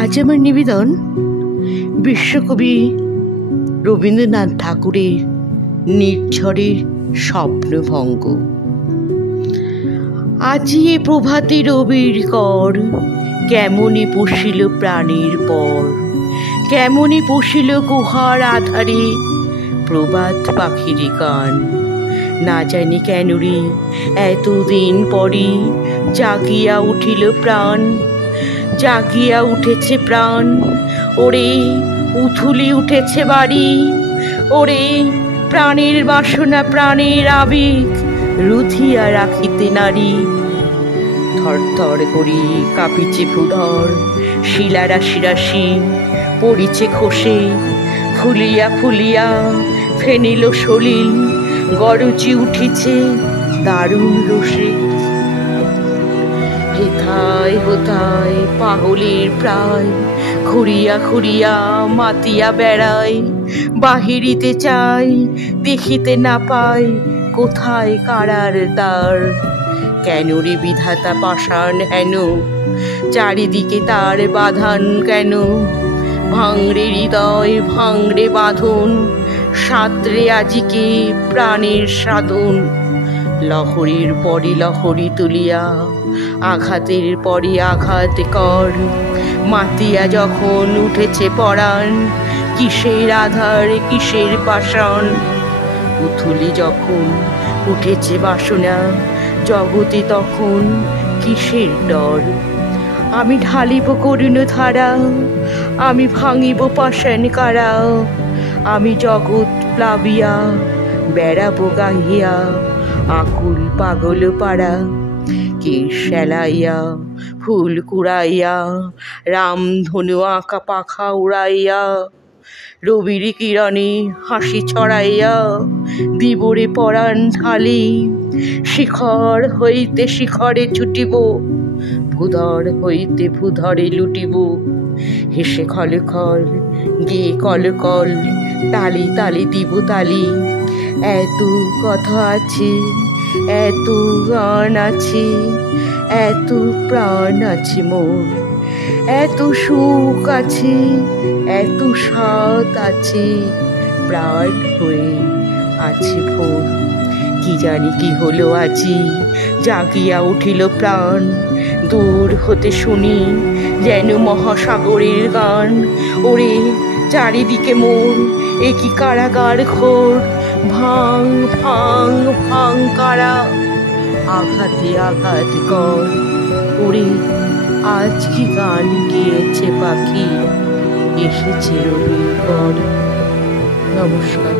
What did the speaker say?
আজ আমার নিবেদন বিশ্বকবি রবীন্দ্রনাথ ঠাকুরের নির্ঝরের স্বপ্নভঙ্গ। আজি এ প্রভাতে রবির কর, কেমনি পশিল প্রাণের পর, কেমনি পশিল গুহার আধারে প্রভাত পাখির গান। না জানি কেন রে এতদিন পরে জাগিয়া উঠিল প্রাণ, জাগিয়া উঠেছে প্রাণ। ওরে উথুলি উঠেছে বাড়ি, ওরে প্রাণের বাসনা প্রাণের আবেগ রুধিয়া রাখিতে নারী। থরথর করি কাঁপিছে ভূধর, শিলা রাশি রাশি পড়িছে খসে, ফুলিয়া ফুলিয়া ফেনিল সলিল গরজি উঠিছে দারুণ রোষে। হেথায় হোথায় পাগলের প্রায় খুঁড়িয়া খুঁড়িয়া মাতিয়া বেড়ায়, বাহিরিতে চাই দেখিতে না পায় কোথায় কারার দ্বার। কেন রে বিধাতা পাষাণ হেন, চারিদিকে তার বাঁধন কেন? ভাঙড়ে হৃদয় ভাঙড়ে বাঁধন, সাঁতরে আজিকে প্রাণের সাধন। লহরীর পরে লহরী তুলিয়া আঘাতের পরে আঘাত কর, মাতিয়া যখন উঠেছে পরাণ কিসের আধার কিসের পাষাণ। উথুলি যখন উঠেছে বাসনা জগতে তখন কিসের ডর। আমি ঢালিব করুণ ধারা, আমি ভাঙিব পাষাণ কারা, আমি জগৎ প্লাবিয়া বেড়াবো গাহিয়া আকুল পাগল পাড়া। কেশ সেলাইয়া ফুল কুড়াইয়া রামধনু আঁকা পাখা উড়াইয়া, রবির কিরণে হাসি ছড়াইয়া দিবরে পরাণ ঢালি। শিখর হইতে শিখরে ছুটিব, ভূধর হইতে ভূধরে লুটিব। হেসে খল খল গেয়ে কল কল, তালি তালি দিব তালি। এত কথা আছে এত গান আছে, এত প্রাণ আছে মোর, এত সুখ আছে এত স্বাদ আছে, প্রাণ হয়ে আছে ভোর। কি জানি কি হলো আজি জাগিয়া উঠিল প্রাণ, দূর হতে শুনি যেন মহাসাগরের গান। ওরে চারিদিকে মোর এ কি কারাগার ঘোর, ভাঙ ভাঙ ভাঙ কারা, আঘাতে আঘাত কর। ওরে আজ কি গান গিয়েছে পাখি, এসেছে রবির পর। নমস্কার।